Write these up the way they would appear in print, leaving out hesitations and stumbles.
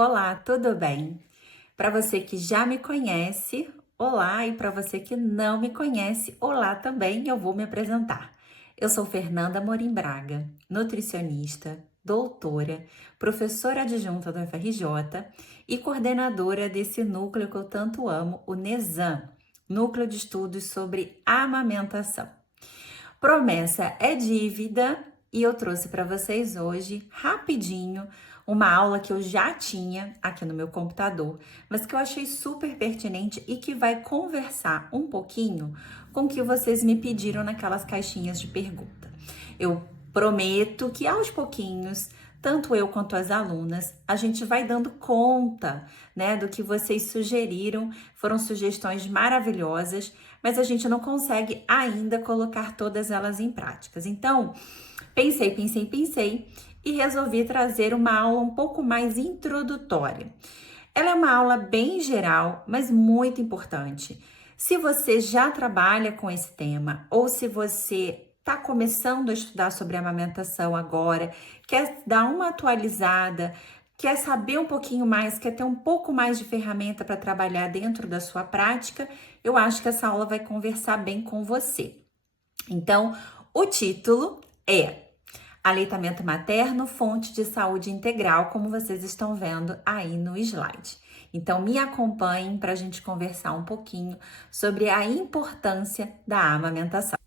Olá, tudo bem? Para você que já me conhece, olá, e para você que não me conhece, olá também, eu vou me apresentar. Eu sou Fernanda Amorim Braga, nutricionista, doutora, professora adjunta da UFRJ e coordenadora desse núcleo que eu tanto amo, o NESAM, Núcleo de Estudos sobre Amamentação. Promessa é dívida e eu trouxe para vocês hoje, rapidinho, uma aula que eu já tinha aqui no meu computador, mas que eu achei super pertinente e que vai conversar um pouquinho com o que vocês me pediram naquelas caixinhas de pergunta. Eu prometo que aos pouquinhos, tanto eu quanto as alunas, a gente vai dando conta, né, do que vocês sugeriram. Foram sugestões maravilhosas, mas a gente não consegue ainda colocar todas elas em práticas. Então, pensei e resolvi trazer uma aula um pouco mais introdutória. Ela é uma aula bem geral, mas muito importante. Se você já trabalha com esse tema ou se você está começando a estudar sobre amamentação agora, quer dar uma atualizada, quer saber um pouquinho mais, quer ter um pouco mais de ferramenta para trabalhar dentro da sua prática, eu acho que essa aula vai conversar bem com você. Então, o título é Aleitamento materno, fonte de saúde integral, como vocês estão vendo aí no slide. Então, me acompanhem para a gente conversar um pouquinho sobre a importância da amamentação.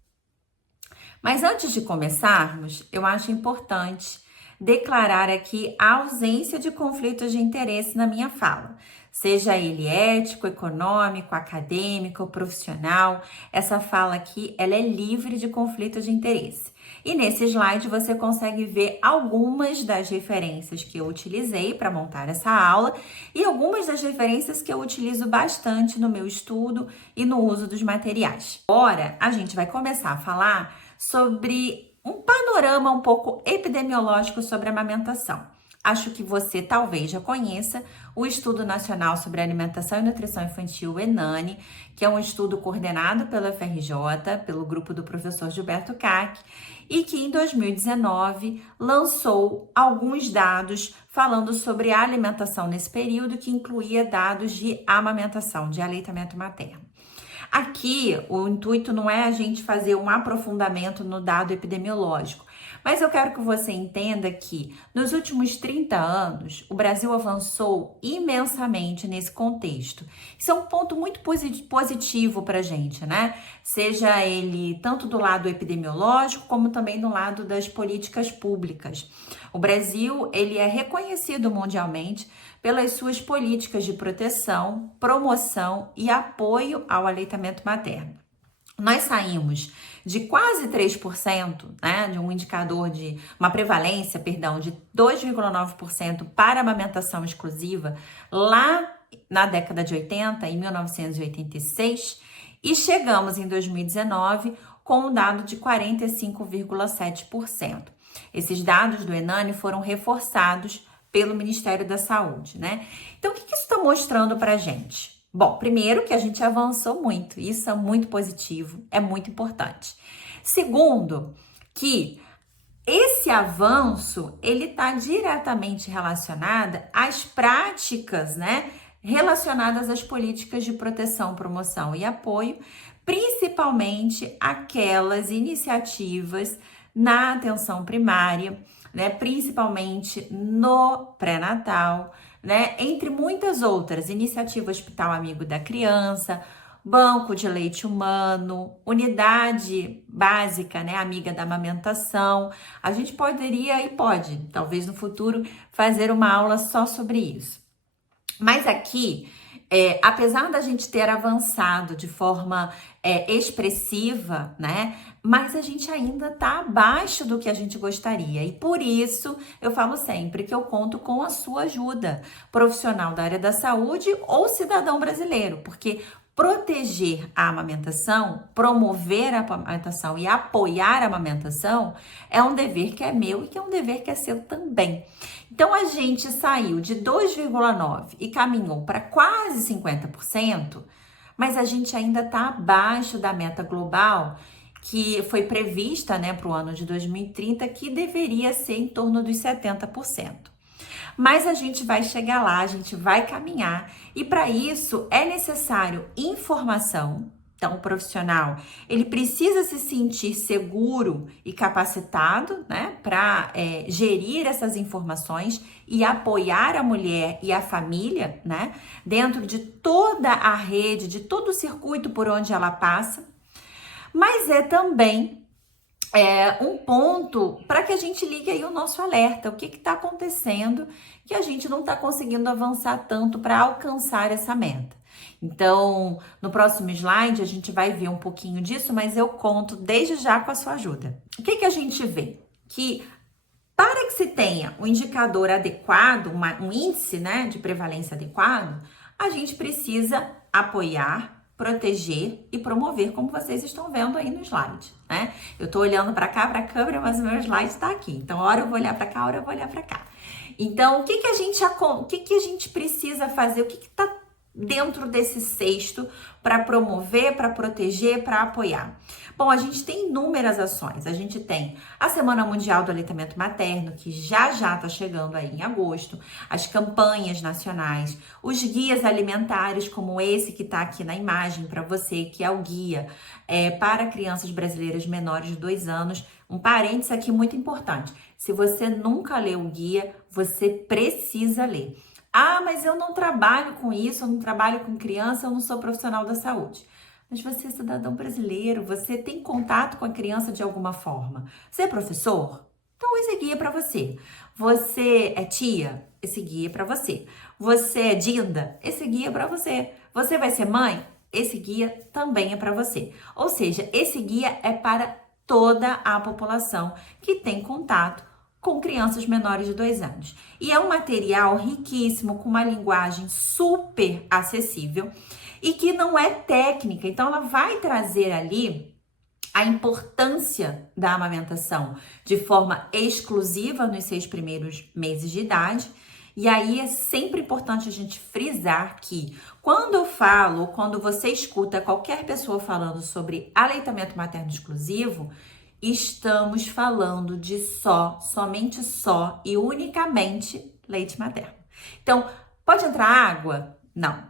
Mas antes de começarmos, eu acho importante declarar aqui a ausência de conflitos de interesse na minha fala, seja ele ético, econômico, acadêmico, profissional. Essa fala aqui, ela é livre de conflitos de interesse. E nesse slide você consegue ver algumas das referências que eu utilizei para montar essa aula e algumas das referências que eu utilizo bastante no meu estudo e no uso dos materiais. Agora, a gente vai começar a falar sobre um panorama um pouco epidemiológico sobre a amamentação. Acho que você talvez já conheça o Estudo Nacional sobre Alimentação e Nutrição Infantil, o ENANI, que é um estudo coordenado pela UFRJ, pelo grupo do professor Gilberto Kac, e que em 2019 lançou alguns dados falando sobre a alimentação nesse período, que incluía dados de amamentação, de aleitamento materno. Aqui, o intuito não é a gente fazer um aprofundamento no dado epidemiológico, mas eu quero que você entenda que nos últimos 30 anos, o Brasil avançou imensamente nesse contexto. Isso é um ponto muito positivo para a gente, né? Seja ele tanto do lado epidemiológico, como também do lado das políticas públicas. O Brasil, ele é reconhecido mundialmente pelas suas políticas de proteção, promoção e apoio ao aleitamento materno. Nós saímos de quase 3%, né, de um indicador de uma prevalência, de 2,9% para amamentação exclusiva lá na década de 80, em 1986, e chegamos em 2019 com um dado de 45,7%. Esses dados do ENANI foram reforçados pelo Ministério da Saúde, né? Então, o que isso está mostrando para a gente? Bom, primeiro que a gente avançou muito, isso é muito positivo, é muito importante. Segundo, que esse avanço, ele está diretamente relacionado às práticas, né? Relacionadas às políticas de proteção, promoção e apoio, principalmente aquelas iniciativas na atenção primária, né, principalmente no pré-natal, né, entre muitas outras, iniciativa Hospital Amigo da Criança, Banco de Leite Humano, Unidade Básica, né, Amiga da Amamentação. A gente poderia e pode, talvez no futuro, fazer uma aula só sobre isso. Mas aqui, apesar da gente ter avançado de forma expressiva, né? Mas a gente ainda está abaixo do que a gente gostaria. E por isso, eu falo sempre que eu conto com a sua ajuda, profissional da área da saúde ou cidadão brasileiro, porque proteger a amamentação, promover a amamentação e apoiar a amamentação é um dever que é meu e que é um dever que é seu também. Então, a gente saiu de 2,9% e caminhou para quase 50%, mas a gente ainda está abaixo da meta global que foi prevista, né, para o ano de 2030, que deveria ser em torno dos 70%. Mas a gente vai chegar lá, a gente vai caminhar e para isso é necessário informação. Então, o profissional, ele precisa se sentir seguro e capacitado, né, para gerir essas informações e apoiar a mulher e a família, né, dentro de toda a rede, de todo o circuito por onde ela passa. Mas é também um ponto para que a gente ligue aí o nosso alerta. O que está acontecendo que a gente não está conseguindo avançar tanto para alcançar essa meta? Então, no próximo slide a gente vai ver um pouquinho disso, mas eu conto desde já com a sua ajuda. O que a gente vê? Que para que se tenha um indicador adequado, um índice, né, de prevalência adequado, a gente precisa apoiar, proteger e promover, como vocês estão vendo aí no slide, né? Eu tô olhando para cá, para a câmera, mas o meu slide está aqui. Então, hora eu vou olhar para cá, hora eu vou olhar para cá. Então, o que a gente precisa fazer? O que está dentro desse cesto para promover, para proteger, para apoiar? Bom, a gente tem inúmeras ações. A gente tem a Semana Mundial do Aleitamento Materno, que já está chegando aí em agosto, as campanhas nacionais, os guias alimentares, como esse que está aqui na imagem para você, que é o guia para crianças brasileiras menores de 2 anos. Um parênteses aqui muito importante. Se você nunca leu o guia, você precisa ler. Ah, mas eu não trabalho com isso, eu não trabalho com criança, eu não sou profissional da saúde. Mas você é cidadão brasileiro, você tem contato com a criança de alguma forma. Você é professor? Então esse guia é para você. Você é tia? Esse guia é para você. Você é Dinda? Esse guia é para você. Você vai ser mãe? Esse guia também é para você. Ou seja, esse guia é para toda a população que tem contato com crianças menores de 2 anos. E é um material riquíssimo, com uma linguagem super acessível e que não é técnica. Então, ela vai trazer ali a importância da amamentação de forma exclusiva nos 6 primeiros meses de idade. E aí é sempre importante a gente frisar que quando eu falo, quando você escuta qualquer pessoa falando sobre aleitamento materno exclusivo, estamos falando de somente e unicamente leite materno. Então, pode entrar água? Não.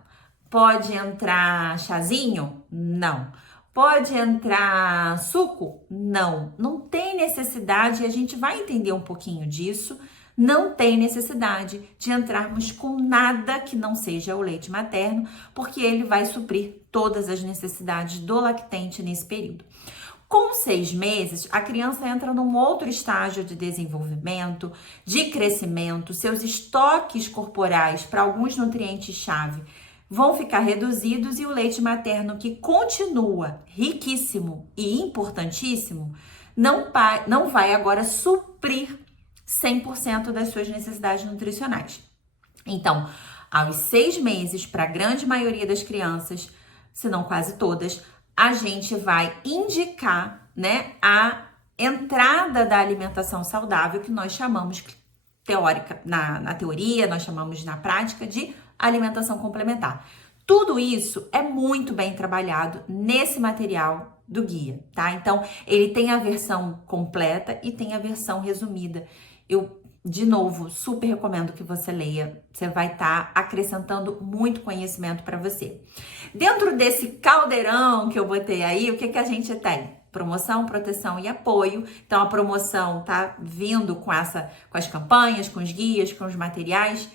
Pode entrar chazinho? Não. Pode entrar suco? Não. Não tem necessidade, e a gente vai entender um pouquinho disso. Não tem necessidade de entrarmos com nada que não seja o leite materno, porque ele vai suprir todas as necessidades do lactente nesse período. Com 6 meses, a criança entra num outro estágio de desenvolvimento, de crescimento, seus estoques corporais para alguns nutrientes-chave vão ficar reduzidos e o leite materno, que continua riquíssimo e importantíssimo, não vai agora suprir 100% das suas necessidades nutricionais. Então, aos 6 meses, para a grande maioria das crianças, se não quase todas, a gente vai indicar, né, a entrada da alimentação saudável, que nós chamamos teórica, na teoria, nós chamamos na prática de alimentação complementar. Tudo isso é muito bem trabalhado nesse material do guia, tá? Então, ele tem a versão completa e tem a versão resumida. Eu, de novo, super recomendo que você leia. Você vai estar acrescentando muito conhecimento para você. Dentro desse caldeirão que eu botei aí, o que a gente tem? Promoção, proteção e apoio. Então, a promoção tá vindo com as campanhas, com os guias, com os materiais.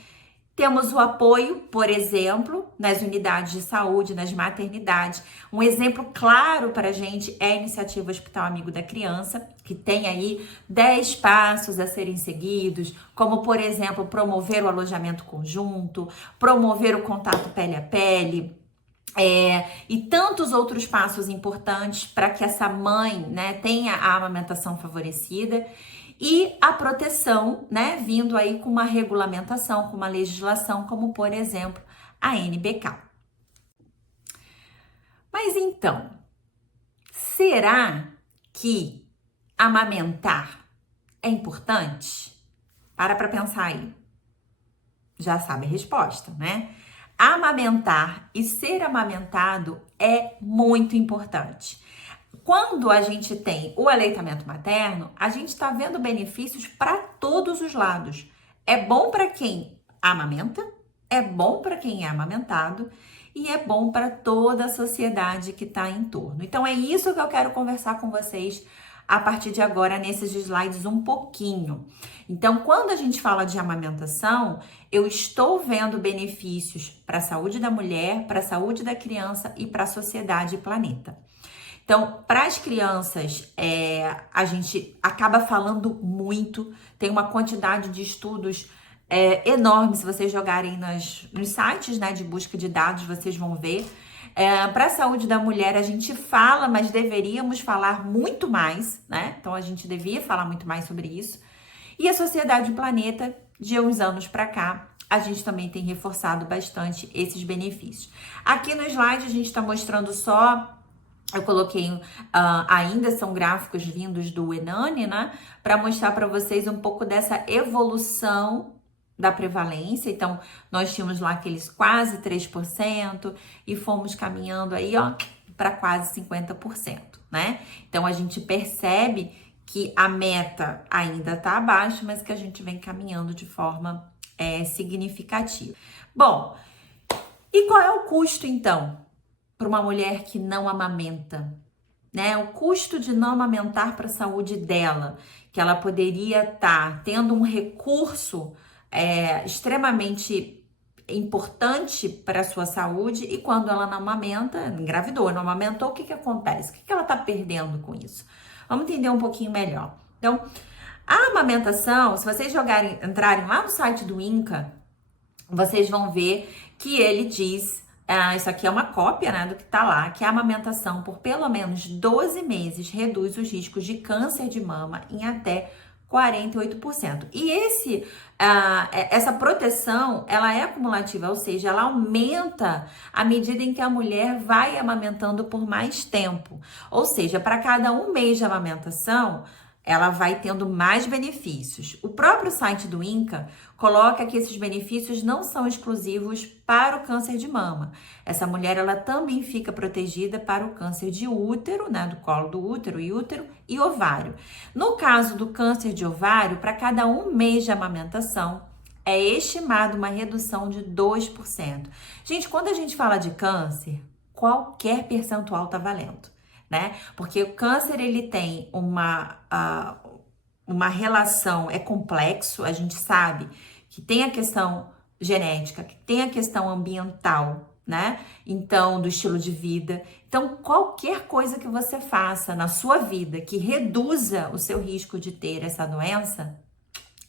Temos o apoio, por exemplo, nas unidades de saúde, nas maternidades. Um exemplo claro para a gente é a iniciativa Hospital Amigo da Criança, que tem aí 10 passos a serem seguidos, como, por exemplo, promover o alojamento conjunto, promover o contato pele a pele, e tantos outros passos importantes para que essa mãe, né, tenha a amamentação favorecida. E a proteção, né, vindo aí com uma regulamentação, com uma legislação, como por exemplo a NBK. Mas então, será que amamentar é importante? Para pensar aí. Já sabe a resposta, né? Amamentar e ser amamentado é muito importante. Quando a gente tem o aleitamento materno, a gente está vendo benefícios para todos os lados. É bom para quem amamenta, é bom para quem é amamentado e é bom para toda a sociedade que está em torno. Então é isso que eu quero conversar com vocês a partir de agora nesses slides um pouquinho. Então, quando a gente fala de amamentação, eu estou vendo benefícios para a saúde da mulher, para a saúde da criança e para a sociedade e planeta. Então, para as crianças, a gente acaba falando muito, tem uma quantidade de estudos enorme. Se vocês jogarem nos sites, né, de busca de dados, vocês vão ver. Para a saúde da mulher, a gente fala, mas deveríamos falar muito mais, né? Então, a gente devia falar muito mais sobre isso. E a sociedade e o planeta, de uns anos para cá, a gente também tem reforçado bastante esses benefícios. Aqui no slide, a gente está mostrando só. Eu coloquei, ainda são gráficos vindos do Enane, né? Para mostrar para vocês um pouco dessa evolução da prevalência. Então, nós tínhamos lá aqueles quase 3% e fomos caminhando aí, ó, para quase 50%, né? Então, a gente percebe que a meta ainda está abaixo, mas que a gente vem caminhando de forma significativa. Bom, e qual é o custo, então, para uma mulher que não amamenta, né? O custo de não amamentar para a saúde dela, que ela poderia estar tendo um recurso extremamente importante para a sua saúde, e quando ela não amamenta, engravidou, não amamentou, o que acontece? O que ela está perdendo com isso? Vamos entender um pouquinho melhor. Então, a amamentação, se vocês entrarem lá no site do INCA, vocês vão ver que ele diz, isso aqui é uma cópia, né, do que tá lá, que a amamentação por pelo menos 12 meses reduz os riscos de câncer de mama em até 48%. E essa proteção, ela é acumulativa, ou seja, ela aumenta à medida em que a mulher vai amamentando por mais tempo. Ou seja, para cada 1 mês de amamentação, ela vai tendo mais benefícios. O próprio site do INCA coloca que esses benefícios não são exclusivos para o câncer de mama. Essa mulher, ela também fica protegida para o câncer de útero, né, do colo do útero e ovário. No caso do câncer de ovário, para cada 1 mês de amamentação, é estimado uma redução de 2%. Gente, quando a gente fala de câncer, qualquer percentual tá valendo, né? Porque o câncer, ele tem uma relação, é complexo, a gente sabe que tem a questão genética, que tem a questão ambiental, né? Então, do estilo de vida. Então, qualquer coisa que você faça na sua vida que reduza o seu risco de ter essa doença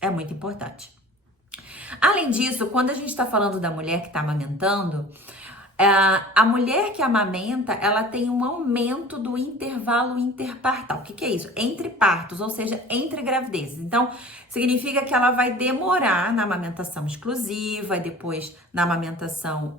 é muito importante. Além disso, quando a gente está falando da mulher que está amamentando, a mulher que amamenta, ela tem um aumento do intervalo interpartal. O que é isso? Entre partos, ou seja, entre gravidezes. Então, significa que ela vai demorar na amamentação exclusiva e depois na amamentação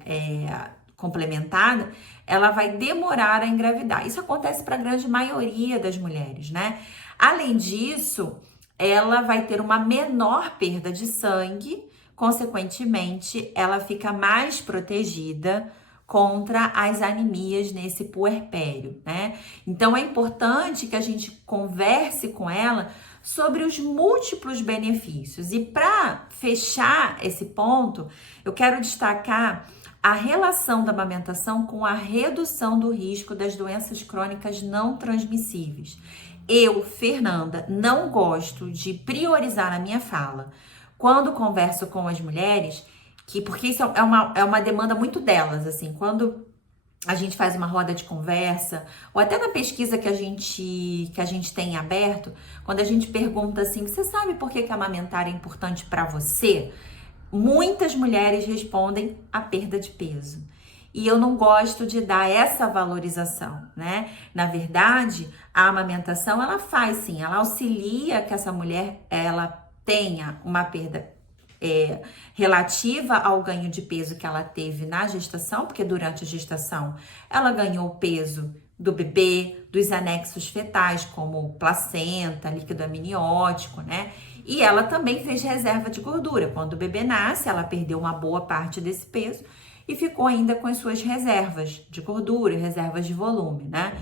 complementada, ela vai demorar a engravidar. Isso acontece para a grande maioria das mulheres, né? Além disso, ela vai ter uma menor perda de sangue, consequentemente, ela fica mais protegida contra as anemias nesse puerpério, né? Então, é importante que a gente converse com ela sobre os múltiplos benefícios. E para fechar esse ponto, eu quero destacar a relação da amamentação com a redução do risco das doenças crônicas não transmissíveis. Eu, Fernanda, não gosto de priorizar na minha fala, quando converso com as mulheres, porque isso é uma demanda muito delas, assim, quando a gente faz uma roda de conversa, ou até na pesquisa que a gente tem aberto, quando a gente pergunta assim, você sabe por que amamentar é importante para você? Muitas mulheres respondem a perda de peso. E eu não gosto de dar essa valorização, né? Na verdade, a amamentação, ela faz sim, ela auxilia que essa mulher, ela tenha uma perda relativa ao ganho de peso que ela teve na gestação, porque durante a gestação ela ganhou o peso do bebê, dos anexos fetais, como placenta, líquido amniótico, né? E ela também fez reserva de gordura. Quando o bebê nasce, ela perdeu uma boa parte desse peso e ficou ainda com as suas reservas de gordura, reservas de volume, né?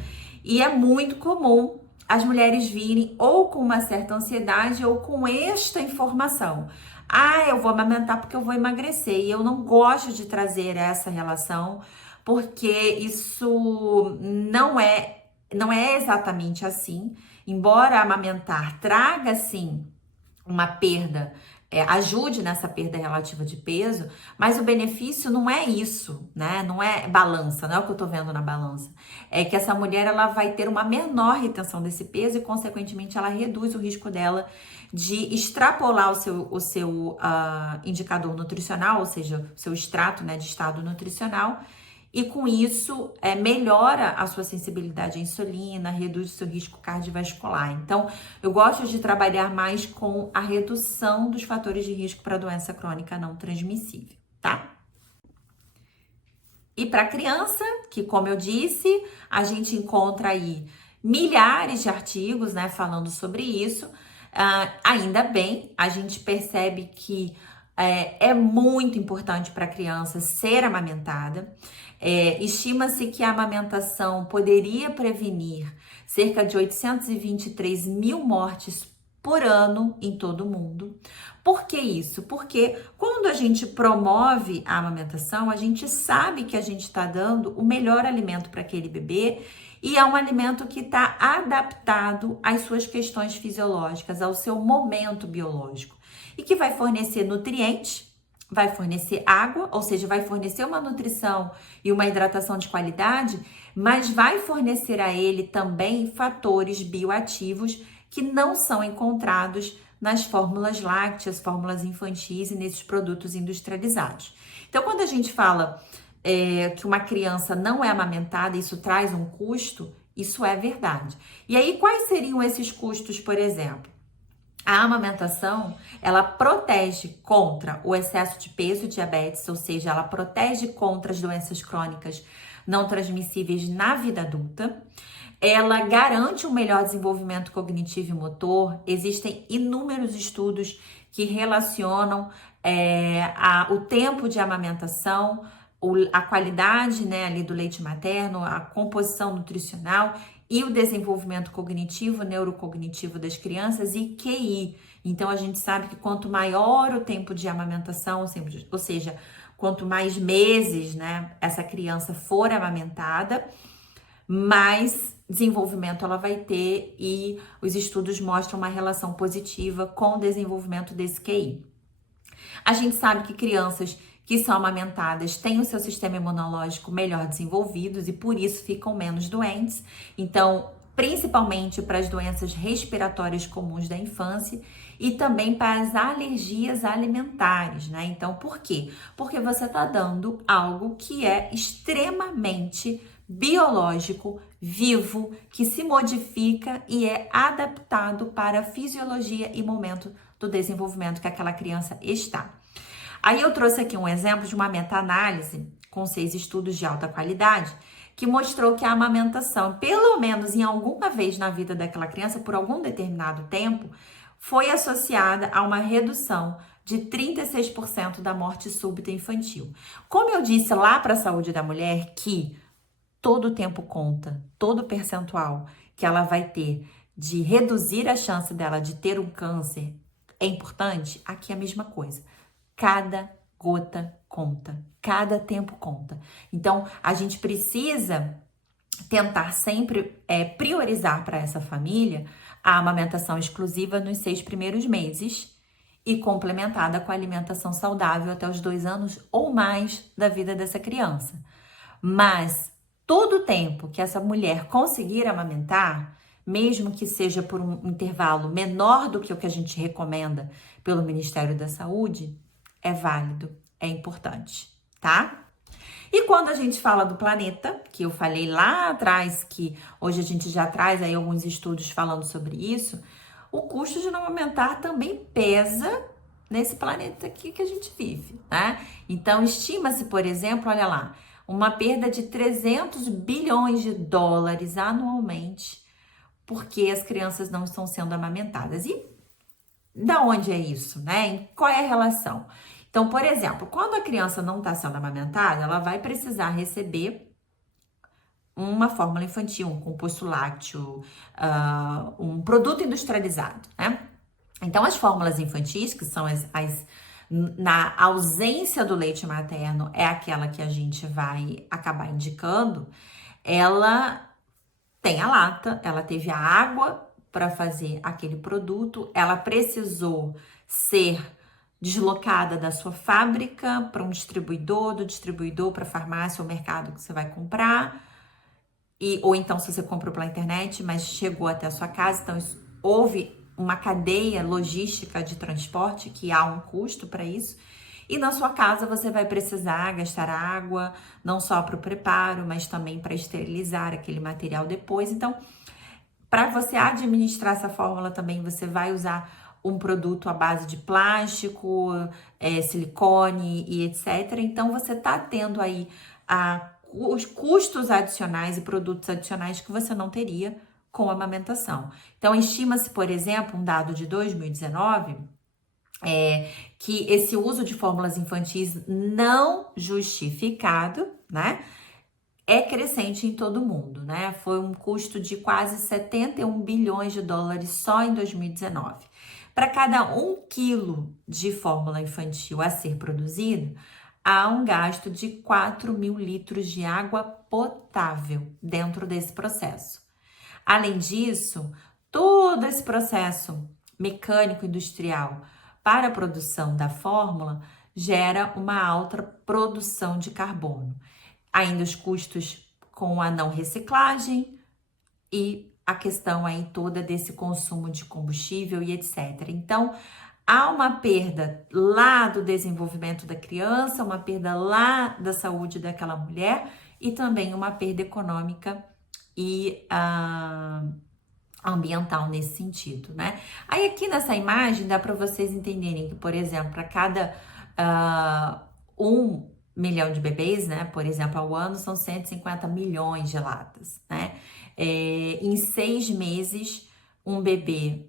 E é muito comum as mulheres virem ou com uma certa ansiedade ou com esta informação. Ah, eu vou amamentar porque eu vou emagrecer. E eu não gosto de trazer essa relação, porque isso não é exatamente assim. Embora amamentar traga, sim, uma perda, ajude nessa perda relativa de peso, mas o benefício não é isso, né? Não é balança, não é o que eu tô vendo na balança. É que essa mulher ela vai ter uma menor retenção desse peso e, consequentemente, ela reduz o risco dela de extrapolar o seu indicador nutricional, ou seja, o seu extrato, né, de estado nutricional. E com isso, melhora a sua sensibilidade à insulina, reduz o seu risco cardiovascular. Então, eu gosto de trabalhar mais com a redução dos fatores de risco para doença crônica não transmissível, tá? E para criança, que como eu disse, a gente encontra aí milhares de artigos, né, falando sobre isso. Ainda bem, a gente percebe que é muito importante para a criança ser amamentada. Estima-se que a amamentação poderia prevenir cerca de 823 mil mortes por ano em todo o mundo. Por que isso? Porque quando a gente promove a amamentação, a gente sabe que a gente está dando o melhor alimento para aquele bebê e é um alimento que está adaptado às suas questões fisiológicas, ao seu momento biológico e que vai fornecer nutrientes, vai fornecer água, ou seja, vai fornecer uma nutrição e uma hidratação de qualidade, mas vai fornecer a ele também fatores bioativos que não são encontrados nas fórmulas lácteas, fórmulas infantis e nesses produtos industrializados. Então, quando a gente fala que uma criança não é amamentada, isso traz um custo, isso é verdade. E aí, quais seriam esses custos, por exemplo? A amamentação, ela protege contra o excesso de peso e diabetes, ou seja, ela protege contra as doenças crônicas não transmissíveis na vida adulta. Ela garante um melhor desenvolvimento cognitivo e motor. Existem inúmeros estudos que relacionam o tempo de amamentação, a qualidade, né, ali do leite materno, a composição nutricional e o desenvolvimento cognitivo, neurocognitivo das crianças e QI. Então, a gente sabe que quanto maior o tempo de amamentação, ou seja, quanto mais meses, né, essa criança for amamentada, mais desenvolvimento ela vai ter e os estudos mostram uma relação positiva com o desenvolvimento desse QI. A gente sabe que crianças que são amamentadas têm o seu sistema imunológico melhor desenvolvido e por isso ficam menos doentes. Então, principalmente para as doenças respiratórias comuns da infância e também para as alergias alimentares, né? Então, por quê? Porque você está dando algo que é extremamente biológico, vivo, que se modifica e é adaptado para a fisiologia e momento do desenvolvimento que aquela criança está. Aí eu trouxe aqui um exemplo de uma meta-análise com 6 estudos de alta qualidade que mostrou que a amamentação, pelo menos em alguma vez na vida daquela criança, por algum determinado tempo, foi associada a uma redução de 36% da morte súbita infantil. Como eu disse lá para a saúde da mulher que todo o tempo conta, todo o percentual que ela vai ter de reduzir a chance dela de ter um câncer é importante, aqui é a mesma coisa. Cada gota conta, cada tempo conta. Então, a gente precisa tentar sempre priorizar para essa família a amamentação exclusiva nos 6 primeiros meses e complementada com a alimentação saudável até os 2 anos ou mais da vida dessa criança. Mas todo o tempo que essa mulher conseguir amamentar, mesmo que seja por um intervalo menor do que o que a gente recomenda pelo Ministério da Saúde, é válido, é importante, tá? E quando a gente fala do planeta, que eu falei lá atrás, que hoje a gente já traz aí alguns estudos falando sobre isso, o custo de não amamentar também pesa nesse planeta aqui que a gente vive, né? Então, estima-se, por exemplo, olha lá, uma perda de 300 bilhões de dólares anualmente porque as crianças não estão sendo amamentadas. E da onde é isso, né? Qual é a relação? Então, por exemplo, quando a criança não está sendo amamentada, ela vai precisar receber uma fórmula infantil, um composto lácteo, um produto industrializado, né? Então, as fórmulas infantis, que são na ausência do leite materno, é aquela que a gente vai acabar indicando, ela tem a lata, ela teve a água para fazer aquele produto, ela precisou ser deslocada da sua fábrica para um distribuidor, do distribuidor para a farmácia ou mercado que você vai comprar, ou então se você comprou pela internet, mas chegou até a sua casa, então houve uma cadeia logística de transporte que há um custo para isso. E na sua casa você vai precisar gastar água, não só para o preparo, mas também para esterilizar aquele material depois. Então, para você administrar essa fórmula também, você vai usar um produto à base de plástico, silicone e etc. Então, você está tendo aí os custos adicionais e produtos adicionais que você não teria com a amamentação. Então, estima-se, por exemplo, um dado de 2019, que esse uso de fórmulas infantis não justificado, né, é crescente em todo o mundo, né? Foi um custo de quase 71 bilhões de dólares só em 2019. Para cada 1 quilo de fórmula infantil a ser produzido, há um gasto de 4.000 litros de água potável dentro desse processo. Além disso, todo esse processo mecânico industrial para a produção da fórmula gera uma alta produção de carbono. Ainda os custos com a não reciclagem e a questão aí toda desse consumo de combustível e etc. Então, há uma perda lá do desenvolvimento da criança, uma perda lá da saúde daquela mulher e também uma perda econômica e ambiental nesse sentido, né? Aí aqui nessa imagem dá para vocês entenderem que, por exemplo, para cada 1 milhão de bebês, né, por exemplo, ao ano, são 150 milhões de latas, né? Em 6 meses, um bebê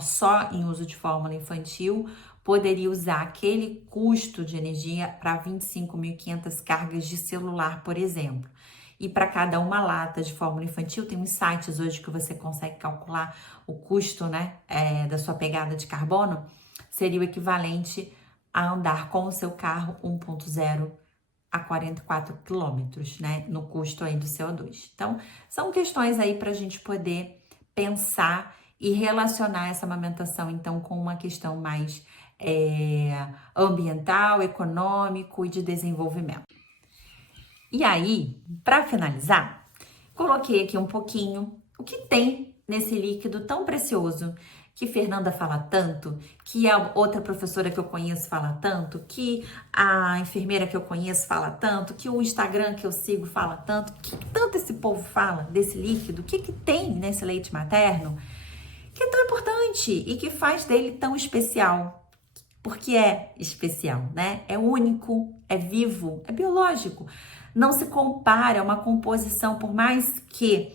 só em uso de fórmula infantil poderia usar aquele custo de energia para 25.500 cargas de celular, por exemplo. E para cada uma lata de fórmula infantil, tem uns sites hoje que você consegue calcular o custo, né, da sua pegada de carbono, seria o equivalente a andar com o seu carro 1.0 a 44 quilômetros, né, no custo aí do CO2. Então, são questões aí para a gente poder pensar e relacionar essa amamentação, então, com uma questão mais ambiental, econômico e de desenvolvimento. E aí, para finalizar, coloquei aqui um pouquinho o que tem nesse líquido tão precioso que Fernanda fala tanto, que a outra professora que eu conheço fala tanto, que a enfermeira que eu conheço fala tanto, que o Instagram que eu sigo fala tanto, que tanto esse povo fala desse líquido, o que tem nesse leite materno que é tão importante e que faz dele tão especial. Porque é especial, né? É único, é vivo, é biológico. Não se compara, é uma composição, por mais que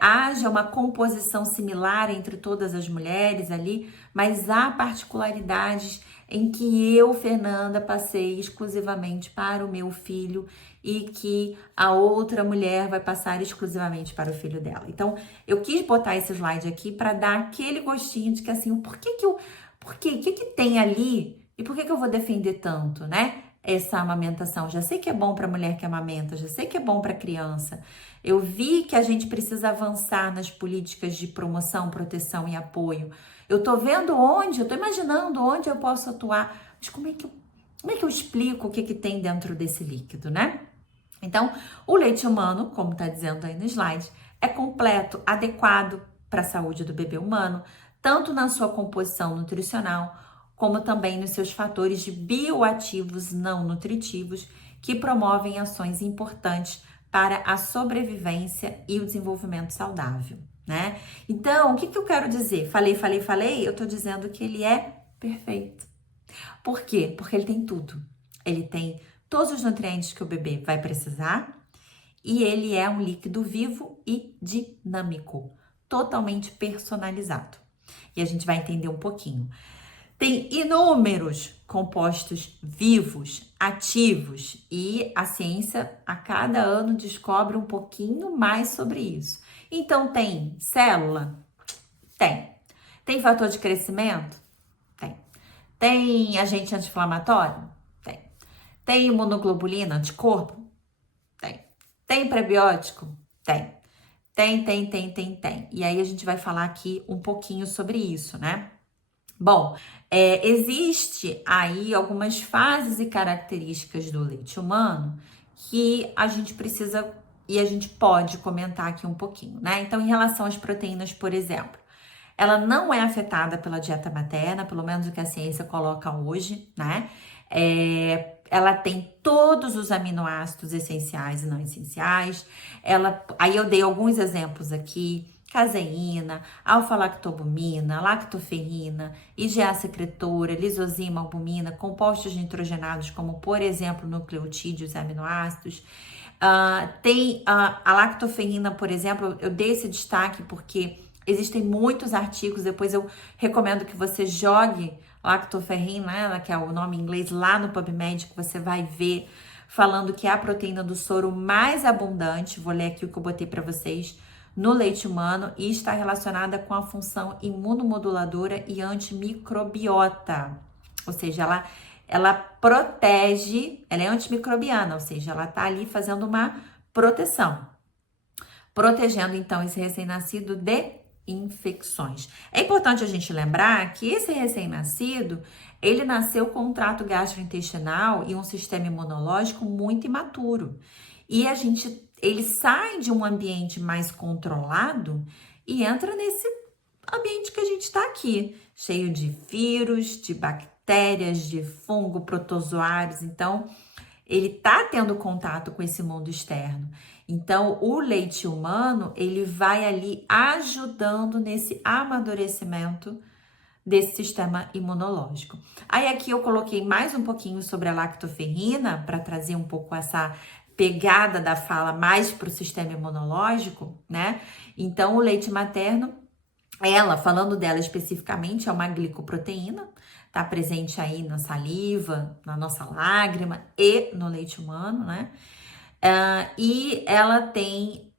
haja uma composição similar entre todas as mulheres ali, mas há particularidades em que eu, Fernanda, passei exclusivamente para o meu filho e que a outra mulher vai passar exclusivamente para o filho dela. Então, eu quis botar esse slide aqui para dar aquele gostinho de que assim, o que tem ali e por que eu vou defender tanto, né? Essa amamentação. Já sei que é bom para a mulher que amamenta, já sei que é bom para a criança. Eu vi que a gente precisa avançar nas políticas de promoção, proteção e apoio. Eu tô vendo eu tô imaginando onde eu posso atuar, mas como é que eu explico o que tem dentro desse líquido, né? Então, o leite humano, como tá dizendo aí no slide, é completo, adequado para a saúde do bebê humano, tanto na sua composição nutricional, como também nos seus fatores de bioativos não nutritivos, que promovem ações importantes para a sobrevivência e o desenvolvimento saudável, né? Então, o que eu quero dizer? Falei, eu tô dizendo que ele é perfeito. Por quê? Porque ele tem tudo. Ele tem todos os nutrientes que o bebê vai precisar e ele é um líquido vivo e dinâmico, totalmente personalizado. E a gente vai entender um pouquinho. tem inúmeros compostos vivos, ativos, e a ciência a cada ano descobre um pouquinho mais sobre isso. Então, tem célula? Tem. Tem fator de crescimento? Tem. Tem agente anti-inflamatório? Tem. Tem imunoglobulina, anticorpo? Tem. Tem prebiótico? Tem. Tem. E aí a gente vai falar aqui um pouquinho sobre isso, né? Bom, existe aí algumas fases e características do leite humano que a gente precisa e a gente pode comentar aqui um pouquinho, né? Então, em relação às proteínas, por exemplo, ela não é afetada pela dieta materna, pelo menos o que a ciência coloca hoje, né? Ela tem todos os aminoácidos essenciais e não essenciais. Aí eu dei alguns exemplos aqui: caseína, alfa-lactobumina, lactoferrina, IgA secretora, lisozima, albumina, compostos nitrogenados como, por exemplo, nucleotídeos e aminoácidos. Tem a lactoferrina, por exemplo, eu dei esse destaque porque existem muitos artigos, depois eu recomendo que você jogue lactoferrina, né, que é o nome em inglês, lá no PubMed, que você vai ver falando que é a proteína do soro mais abundante, vou ler aqui o que eu botei para vocês, no leite humano, e está relacionada com a função imunomoduladora e antimicrobiota. Ou seja, ela protege, ela é antimicrobiana, ou seja, ela tá ali fazendo uma proteção. Protegendo, então, esse recém-nascido de infecções. É importante a gente lembrar que esse recém-nascido, ele nasceu com um trato gastrointestinal e um sistema imunológico muito imaturo. E ele sai de um ambiente mais controlado e entra nesse ambiente que a gente está aqui, cheio de vírus, de bactérias, de fungo, protozoários. Então, ele tá tendo contato com esse mundo externo. Então, o leite humano, ele vai ali ajudando nesse amadurecimento desse sistema imunológico. Aí aqui eu coloquei mais um pouquinho sobre a lactoferrina para trazer um pouco essa pegada da fala mais para o sistema imunológico, né? Então, o leite materno, falando dela especificamente, é uma glicoproteína, tá presente aí na saliva, na nossa lágrima e no leite humano, né? E ela tem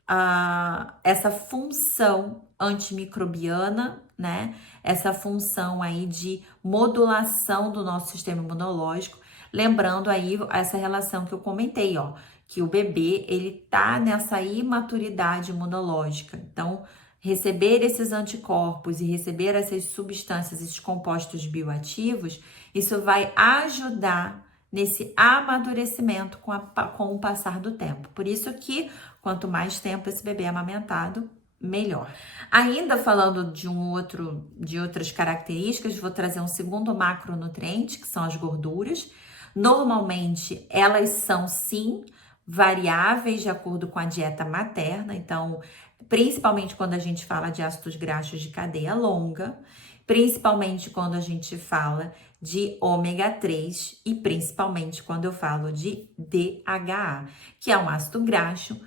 essa função antimicrobiana, né? Essa função aí de modulação do nosso sistema imunológico. Lembrando aí essa relação que eu comentei, ó, que o bebê, ele tá nessa imaturidade imunológica. Então, receber esses anticorpos e receber essas substâncias, esses compostos bioativos, isso vai ajudar nesse amadurecimento com o passar do tempo. Por isso que quanto mais tempo esse bebê é amamentado, melhor. Ainda falando de outras características, vou trazer um segundo macronutriente, que são as gorduras. Normalmente, elas são, sim, variáveis de acordo com a dieta materna. Então, principalmente quando a gente fala de ácidos graxos de cadeia longa, principalmente quando a gente fala de ômega 3 e principalmente quando eu falo de DHA, que é um ácido graxo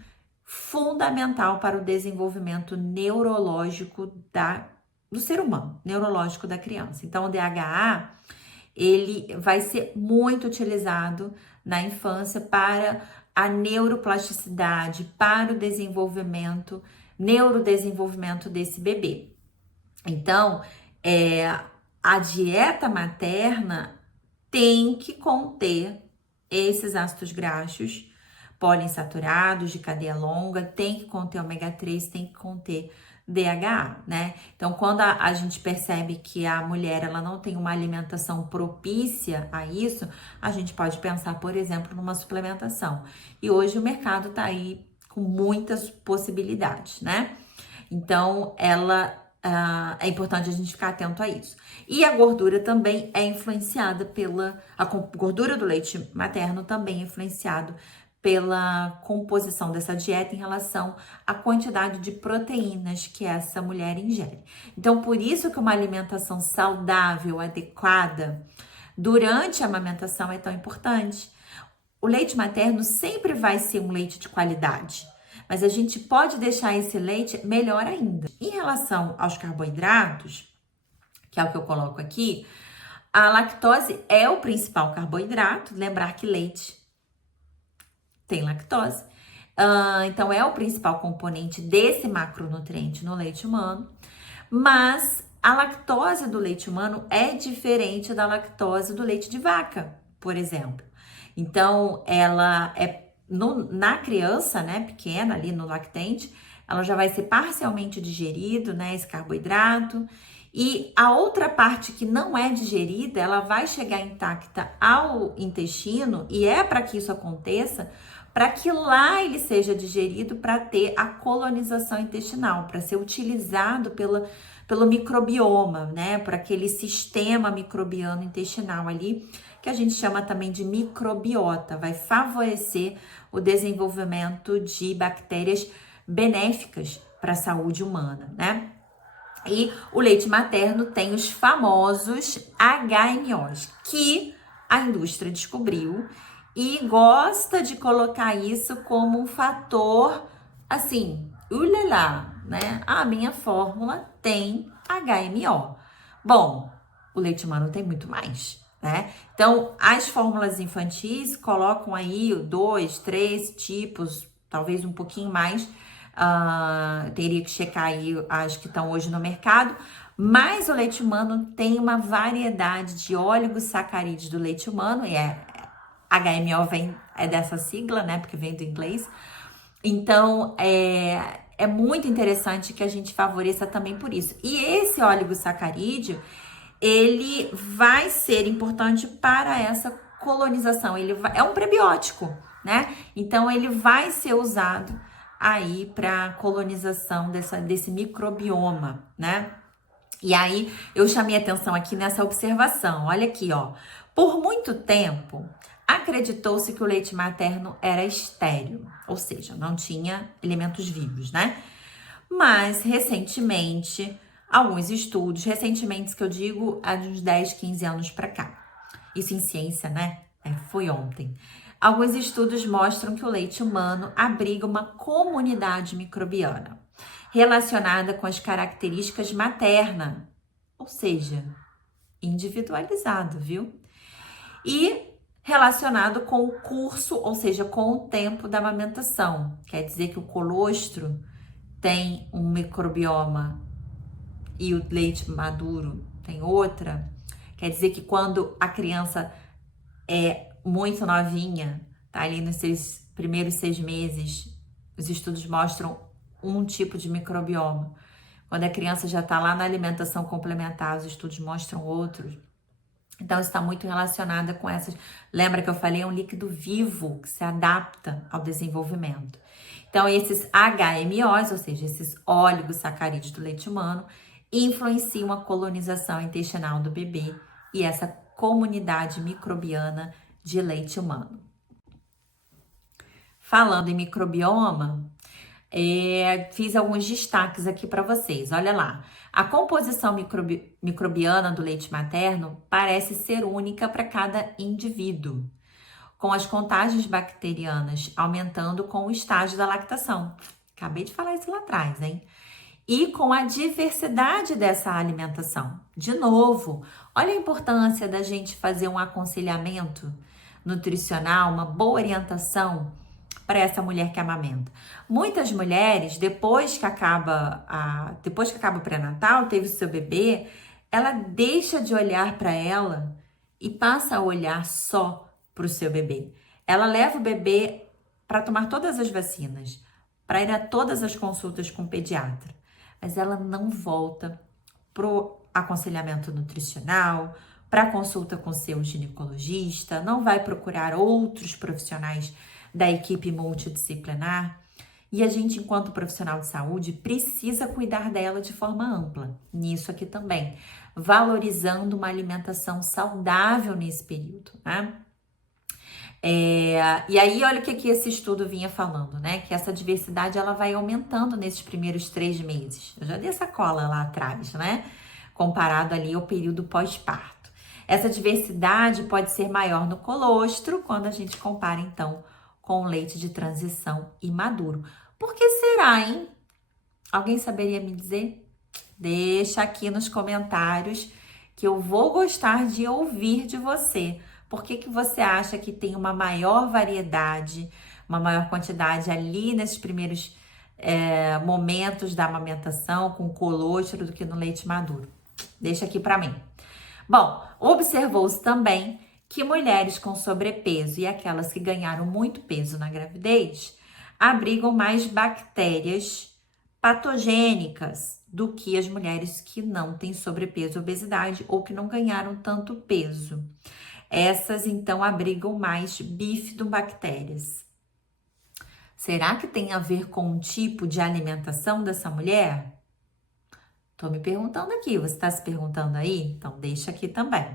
fundamental para o desenvolvimento neurológico do ser humano, neurológico da criança. Então, o DHA, ele vai ser muito utilizado na infância para a neuroplasticidade, para o neurodesenvolvimento desse bebê. Então, a dieta materna tem que conter esses ácidos graxos poliinsaturados de cadeia longa, tem que conter ômega 3, tem que conter DHA, né? Então, quando a gente percebe que a mulher ela não tem uma alimentação propícia a isso, a gente pode pensar, por exemplo, numa suplementação. E hoje o mercado tá aí com muitas possibilidades, né? Então, é importante a gente ficar atento a isso. E a gordura também é influenciada a gordura do leite materno também é influenciado pela composição dessa dieta em relação à quantidade de proteínas que essa mulher ingere. Então, por isso que uma alimentação saudável, adequada, durante a amamentação é tão importante. O leite materno sempre vai ser um leite de qualidade, mas a gente pode deixar esse leite melhor ainda. Em relação aos carboidratos, que é o que eu coloco aqui, A lactose é o principal carboidrato, lembrar que leite tem lactose. Então, é o principal componente desse macronutriente no leite humano. Mas a lactose do leite humano é diferente da lactose do leite de vaca, por exemplo. Então, ela é na criança, né, pequena, ali no lactente, ela já vai ser parcialmente digerido, né, esse carboidrato. E a outra parte que não é digerida, ela vai chegar intacta ao intestino, e é para que isso aconteça, para que lá ele seja digerido para ter a colonização intestinal, para ser utilizado pelo microbioma, né? Por aquele sistema microbiano intestinal ali, que a gente chama também de microbiota, vai favorecer o desenvolvimento de bactérias benéficas para a saúde humana, né? E o leite materno tem os famosos HMOs, que a indústria descobriu e gosta de colocar isso como um fator, assim, ulala, né? A minha fórmula tem HMO. Bom, o leite humano tem muito mais, né? Então, as fórmulas infantis colocam aí 2, 3 tipos, talvez um pouquinho mais. Teria que checar aí as que estão hoje no mercado, mas o leite humano tem uma variedade de oligosacarídeos do leite humano, e HMO é dessa sigla, né, porque vem do inglês. Então, é muito interessante que a gente favoreça também por isso. E esse oligosacarídeo, ele vai ser importante para essa colonização, é um prebiótico, né? Então, ele vai ser usado aí para colonização desse microbioma, né? E aí eu chamei atenção aqui nessa observação. Olha aqui, ó. Por muito tempo, acreditou-se que o leite materno era estéril, ou seja, não tinha elementos vivos, né? Mas recentemente, alguns estudos, recentemente que eu digo, há de uns 10, 15 anos para cá. Isso em ciência, né? Foi ontem. Alguns estudos mostram que o leite humano abriga uma comunidade microbiana relacionada com as características maternas, ou seja, individualizado, viu? E relacionado com o curso, ou seja, com o tempo da amamentação. Quer dizer que o colostro tem um microbioma e o leite maduro tem outra. Quer dizer que quando a criança é muito novinha, tá ali nos seus primeiros 6 meses, os estudos mostram um tipo de microbioma. Quando a criança já está lá na alimentação complementar, os estudos mostram outros. Então, isso está muito relacionada com essas. Lembra que eu falei? É um líquido vivo que se adapta ao desenvolvimento. Então, esses HMOs, ou seja, esses oligosacarídeos do leite humano, influenciam a colonização intestinal do bebê e essa comunidade microbiana de leite humano. Falando em microbioma, fiz alguns destaques aqui para vocês. Olha lá, a composição microbiana do leite materno parece ser única para cada indivíduo, com as contagens bacterianas aumentando com o estágio da lactação. Acabei de falar isso lá atrás, hein? E com a diversidade dessa alimentação. De novo, olha a importância da gente fazer um aconselhamento nutricional, uma boa orientação para essa mulher que amamenta. Muitas mulheres, depois que acaba o pré-natal, teve o seu bebê, ela deixa de olhar para ela e passa a olhar só para o seu bebê. Ela leva o bebê para tomar todas as vacinas, para ir a todas as consultas com o pediatra, mas ela não volta pro aconselhamento nutricional, para consulta com seu ginecologista, não vai procurar outros profissionais da equipe multidisciplinar. E a gente, enquanto profissional de saúde, precisa cuidar dela de forma ampla. Nisso aqui também, valorizando uma alimentação saudável nesse período, né? E aí, olha o que aqui esse estudo vinha falando, né? Que essa diversidade, ela vai aumentando nesses primeiros 3 meses. Eu já dei essa cola lá atrás, né? Comparado ali ao período pós-parto. Essa diversidade pode ser maior no colostro, quando a gente compara, então, com o leite de transição imaduro. Por que será, hein? Alguém saberia me dizer? Deixa aqui nos comentários que eu vou gostar de ouvir de você. Por que que você acha que tem uma maior variedade, uma maior quantidade ali nesses primeiros momentos da amamentação com colostro do que no leite maduro? Deixa aqui para mim. Bom, observou-se também que mulheres com sobrepeso e aquelas que ganharam muito peso na gravidez abrigam mais bactérias patogênicas do que as mulheres que não têm sobrepeso e obesidade ou que não ganharam tanto peso. Essas, então, abrigam mais bifidobactérias. Será que tem a ver com o tipo de alimentação dessa mulher? Tô me perguntando aqui, você está se perguntando aí? Então, deixa aqui também.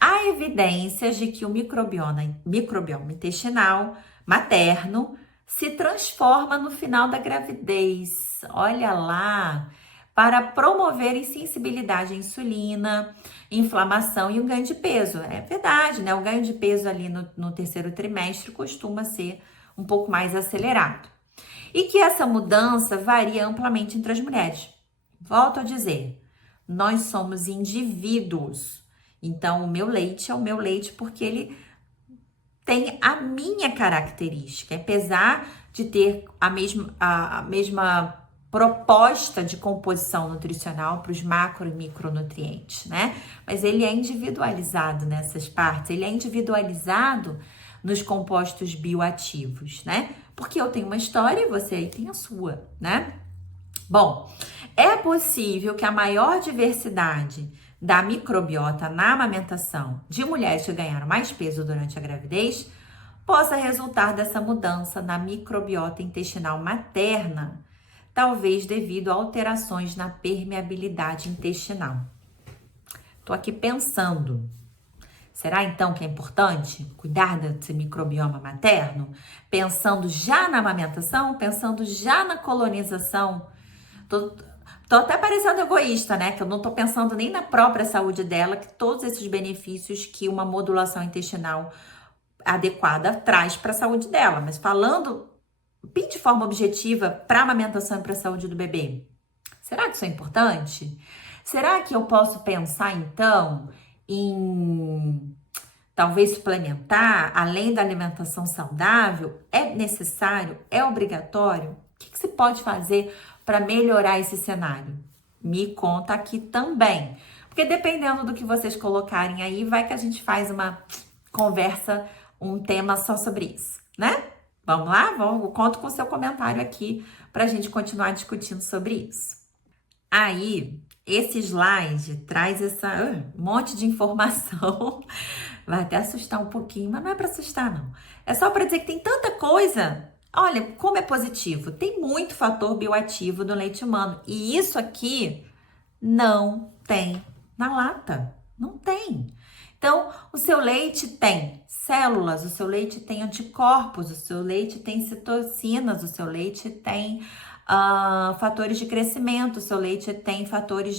Há evidências de que o microbioma intestinal materno se transforma no final da gravidez. Olha lá, para promover insensibilidade à insulina, inflamação e o ganho de peso. É verdade, né? O ganho de peso ali no terceiro trimestre costuma ser um pouco mais acelerado. E que essa mudança varia amplamente entre as mulheres. Volto a dizer, nós somos indivíduos. Então, o meu leite é o meu leite porque ele tem a minha característica. Apesar de ter a mesma proposta de composição nutricional para os macro e micronutrientes, né? Mas ele é individualizado nessas partes, ele é individualizado nos compostos bioativos, né? Porque eu tenho uma história e você aí tem a sua, né? Bom, é possível que a maior diversidade da microbiota na amamentação de mulheres que ganharam mais peso durante a gravidez possa resultar dessa mudança na microbiota intestinal materna, talvez devido a alterações na permeabilidade intestinal. Tô aqui pensando, será então que é importante cuidar desse microbioma materno? Pensando já na amamentação, pensando já na colonização. Tô até parecendo egoísta, né? Que eu não tô pensando nem na própria saúde dela, que todos esses benefícios que uma modulação intestinal adequada traz para a saúde dela. Mas falando bem de forma objetiva para a amamentação e para a saúde do bebê, será que isso é importante? Será que eu posso pensar, então, em talvez suplementar, além da alimentação saudável? É necessário? É obrigatório? O que se pode fazer para melhorar esse cenário? Me conta aqui também. Porque dependendo do que vocês colocarem aí, vai que a gente faz uma conversa, um tema só sobre isso, né? Vamos lá? Conto com o seu comentário aqui para a gente continuar discutindo sobre isso. Aí, esse slide traz essa monte de informação. Vai até assustar um pouquinho, mas não é para assustar, não. É só para dizer que tem tanta coisa. Olha, como é positivo. Tem muito fator bioativo no leite humano. E isso aqui não tem na lata. Não tem. Então, o seu leite tem células, o seu leite tem anticorpos, o seu leite tem citocinas, o seu leite tem fatores de crescimento, o seu leite tem fatores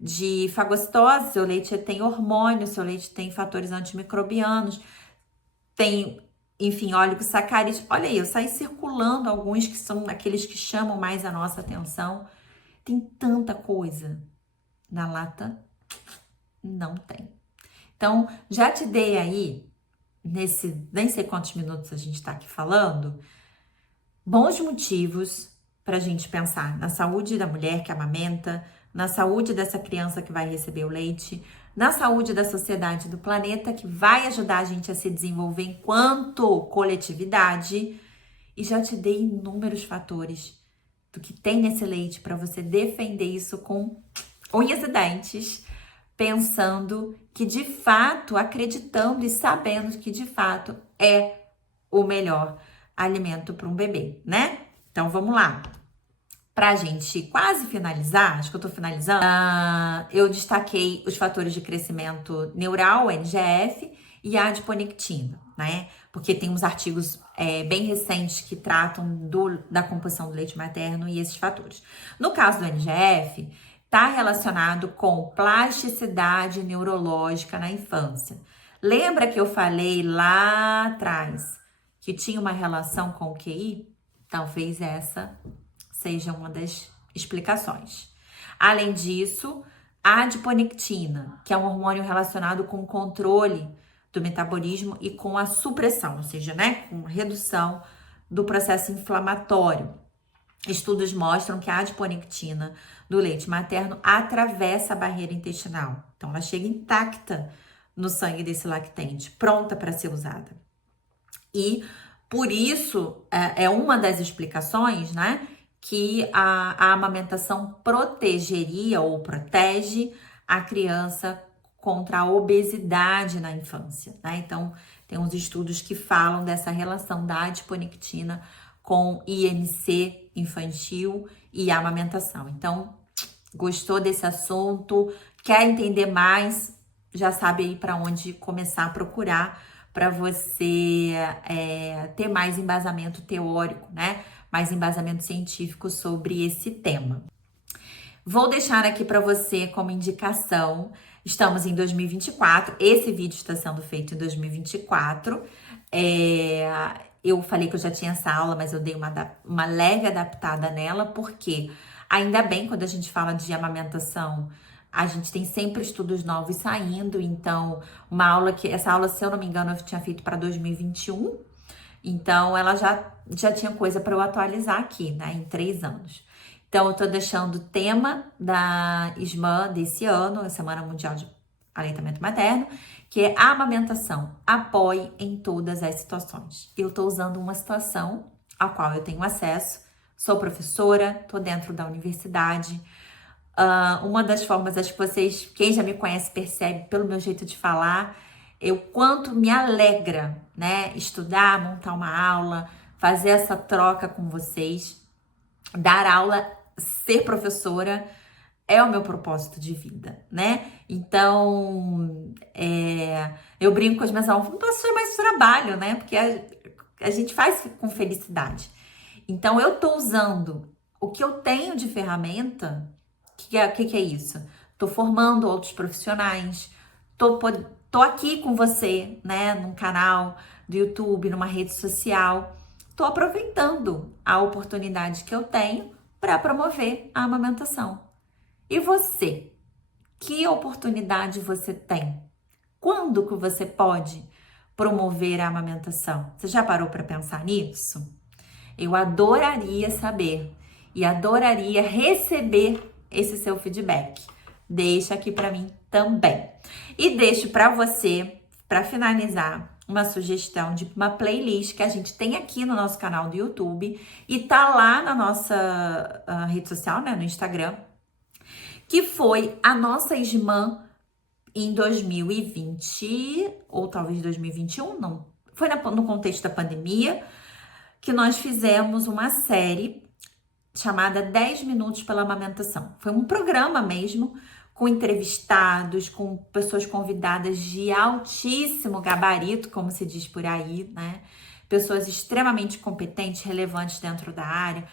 de fagocitose, o seu leite tem hormônio, o seu leite tem fatores antimicrobianos, tem, enfim, oligosacarídeos. Olha aí, eu saí circulando alguns que são aqueles que chamam mais a nossa atenção. Tem tanta coisa. Na lata, não tem. Então, já te dei aí, nem sei quantos minutos a gente tá aqui falando, bons motivos pra gente pensar na saúde da mulher que amamenta, na saúde dessa criança que vai receber o leite, na saúde da sociedade do planeta, que vai ajudar a gente a se desenvolver enquanto coletividade. E já te dei inúmeros fatores do que tem nesse leite para você defender isso com unhas e dentes, pensando que de fato, acreditando e sabendo que de fato é o melhor alimento para um bebê, né? Então vamos lá. Pra gente quase finalizar, acho que eu tô finalizando, eu destaquei os fatores de crescimento neural, NGF, e a adiponectina, né? Porque tem uns artigos bem recentes que tratam da composição do leite materno e esses fatores. No caso do NGF, está relacionado com plasticidade neurológica na infância. Lembra que eu falei lá atrás que tinha uma relação com o QI? Talvez essa seja uma das explicações. Além disso, A adiponectina, que é um hormônio relacionado com o controle do metabolismo e com a supressão, ou seja, né, com redução do processo inflamatório. Estudos mostram que a adiponectina do leite materno atravessa a barreira intestinal. Então, ela chega intacta no sangue desse lactente, pronta para ser usada. E por isso é uma das explicações, né, que a amamentação protegeria ou protege a criança contra a obesidade na infância, né? Então, tem uns estudos que falam dessa relação da adiponectina com IMC infantil e amamentação. Então, gostou desse assunto? Quer entender mais? Já sabe aí para onde começar a procurar para você ter mais embasamento teórico, né? Mais embasamento científico sobre esse tema. Vou deixar aqui para você como indicação. Estamos em 2024. Esse vídeo está sendo feito em 2024. Eu falei que eu já tinha essa aula, mas eu dei uma leve adaptada nela, porque ainda bem, quando a gente fala de amamentação, a gente tem sempre estudos novos saindo. Então, essa aula, se eu não me engano, eu tinha feito para 2021. Então, ela já tinha coisa para eu atualizar aqui, né, em 3 anos. Então, eu tô deixando o tema da SMAN desse ano, a Semana Mundial de Aleitamento Materno, que é a amamentação. Apoie em todas as situações. Eu tô usando uma situação a qual eu tenho acesso, sou professora, tô dentro da universidade. Uma das formas, acho que vocês, quem já me conhece, percebe pelo meu jeito de falar, o quanto me alegra, né, estudar, montar uma aula, fazer essa troca com vocês, dar aula, ser professora é o meu propósito de vida, né? Então, eu brinco com as minhas alunas, não posso ser mais trabalho, né? Porque a gente faz com felicidade. Então, eu tô usando o que eu tenho de ferramenta. O que é isso? Tô formando outros profissionais, tô aqui com você, né, num canal do YouTube, numa rede social. Tô aproveitando a oportunidade que eu tenho para promover a amamentação. E você? Que oportunidade você tem? Quando que você pode promover a amamentação? Você já parou para pensar nisso? Eu adoraria saber e adoraria receber esse seu feedback. Deixa aqui para mim também. E deixo para você, para finalizar, uma sugestão de uma playlist que a gente tem aqui no nosso canal do YouTube e tá lá na nossa rede social, né, no Instagram, que foi a nossa SMAN em 2020 ou talvez 2021, não. Foi no contexto da pandemia que nós fizemos uma série chamada 10 Minutos pela Amamentação. Foi um programa mesmo, com entrevistados, com pessoas convidadas de altíssimo gabarito, como se diz por aí, né? Pessoas extremamente competentes, relevantes dentro da área.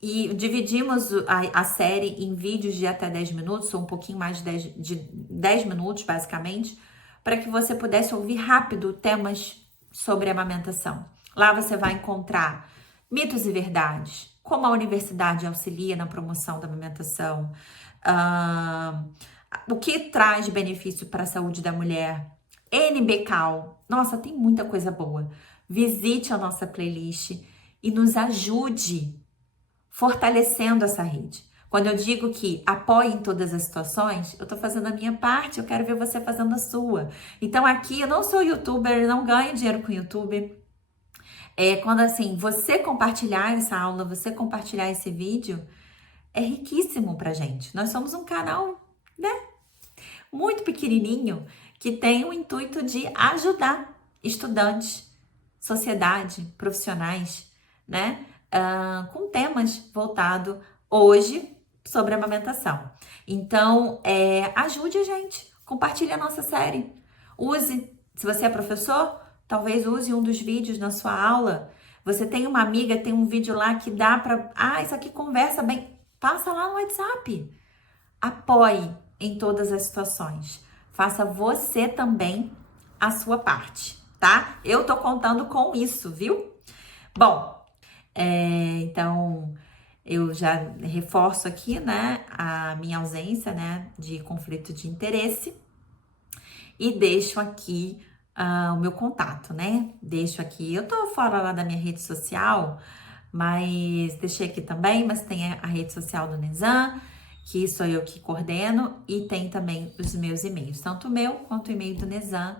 E dividimos a série em vídeos de até 10 minutos, ou um pouquinho mais de 10 minutos, basicamente, para que você pudesse ouvir rápido temas sobre amamentação. Lá você vai encontrar mitos e verdades, como a universidade auxilia na promoção da amamentação, o que traz benefício para a saúde da mulher, NBCal. Nossa, tem muita coisa boa. Visite a nossa playlist e nos ajude fortalecendo essa rede. Quando eu digo que apoie em todas as situações, eu tô fazendo a minha parte, eu quero ver você fazendo a sua. Então aqui, eu não sou youtuber, não ganho dinheiro com YouTube. Quando assim, você compartilhar essa aula, você compartilhar esse vídeo, é riquíssimo pra gente. Nós somos um canal, né, muito pequenininho, que tem o intuito de ajudar estudantes, sociedade, profissionais, né, com temas voltados hoje sobre amamentação. Então, ajude a gente, compartilhe a nossa série. Use, se você é professor, talvez use um dos vídeos na sua aula. Você tem uma amiga, tem um vídeo lá que dá para... isso aqui conversa bem. Passa lá no WhatsApp. Apoie em todas as situações. Faça você também a sua parte, tá? Eu tô contando com isso, viu? Bom, então, Eu já reforço aqui, né, a minha ausência, né, de conflito de interesse e deixo aqui o meu contato, né? Deixo aqui. Eu tô fora lá da minha rede social, mas deixei aqui também, mas tem a rede social do Nizam, que sou eu que coordeno, e tem também os meus e-mails, tanto o meu quanto o e-mail do Nizam.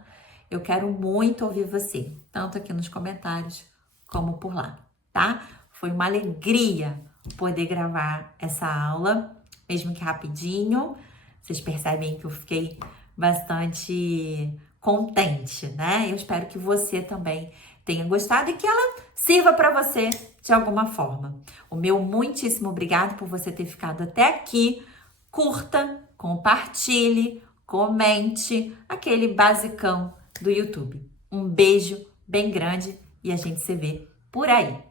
Eu quero muito ouvir você, tanto aqui nos comentários como por lá, tá? Foi uma alegria poder gravar essa aula, mesmo que rapidinho. Vocês percebem que eu fiquei bastante contente, né? Eu espero que você também tenha gostado e que ela sirva para você de alguma forma. O meu muitíssimo obrigado por você ter ficado até aqui. Curta, compartilhe, comente, aquele basicão do YouTube. Um beijo bem grande e a gente se vê por aí.